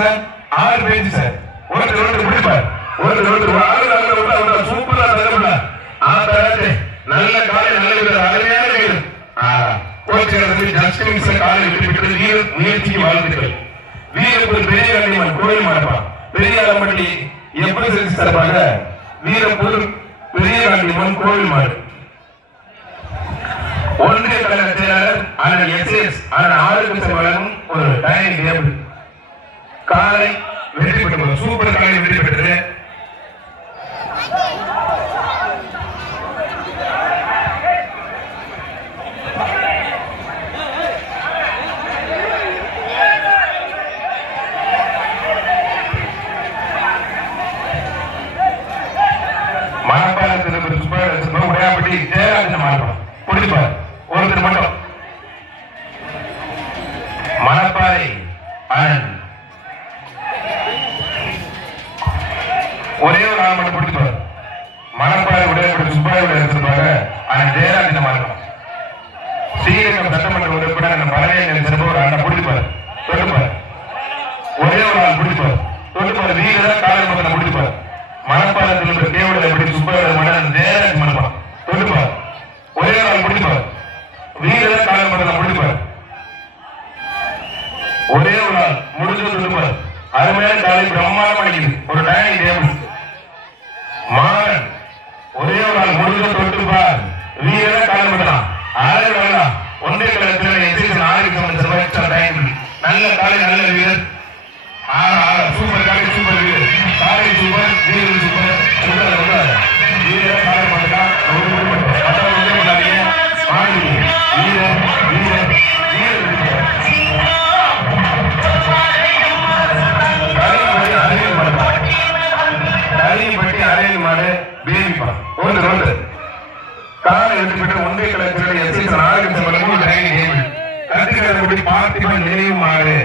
Sir 6 page sir ஒருத்தர் பிடிப்பார் ஒருத்தர் சூப்பரா தரப்பட நல்ல காலை நல்ல அருமையான வீரர் கோச்சர் ஜஸ்டின்ஸ் காலை விட்டு வீரர் முயற்சிக்கு வாழ்த்துக்கள். வீரப்பூர் பெரிய கண்ணியம்மன் கோயில் மாடப்பா பெரியாரம்பட்டி எஃப்எஸ்எஸ் சார்பாக வீரப்பூர் பெரிய கண்ணியம்மன் கோயில் மாடு ஒன்றிய கழக செயலாளர் அண்ணன் எஸ்எஸ் அண்ணன் ஆரோக்கிய வழங்கும் ஒரு டைனிங் டேபிள் காலை வெற்றி பெற்றது. சூப்பர் காலை வெற்றி பெற்றது. மணப்பாளத்தில் உடையாப்பட்டி ஜெயராஜன் மாறுபடும் குடிப்பார் ஒருத்தர் மட்டும் மணப்பாறை ஒரே ஒரு ஆள் மட்டும் பிடிப்பார். மணப்பாறை உடையப்பட்டி சுப்பாயுடைய இருப்பாங்க ஜெயராஜன் மாறுபடும். ஸ்ரீரங்கம் சட்டமன்ற உறுப்பினர் பழனியை சிறப்பு ஒரு ஆண்டை பிடிப்பார் தொட்டுப்பார். ஒரே ஒரு ஆள் பிடிப்பார் தொட்டுப்பார். வீரர் காலை மக்களை பிடிப்பார். மணப்பாளத்தில் தேவடைய எப்படி சுப்பாயுடைய மகன் ஜெயராஜ் மணப்பார் தொட்டுப்பார். ஒரே நாள் முடிப்பார். வீரர் காலம் பண்ண முடிப்பார். ஒரே ஒரு நாள் முடிஞ்சு சொல்லுப்பார். அருமையான காலை பிரம்மாண்டம் அடிக்குது ஒரு டைனிங் டேபிள் மாறன் ஒரே ஒரு நாள் முடிஞ்சு தொட்டுப்பார். வீரர் காலம் பண்ணலாம் அழகு வேண்டாம் ஒன்றே கலத்தில் நல்ல காலை நல்ல வீரர் சூப்பர் காலை சூப்பர் வீரர் காலை சூப்பர் வீரர் சூப்பர் வீரர் காலம் பண்ணலாம் காலை வெற்றி பெற்ற ஒன்றிய கலைஞர்கள் எஸ்எஸ் ஆரோக்கிய பார்த்திபன் நினைவு மாறு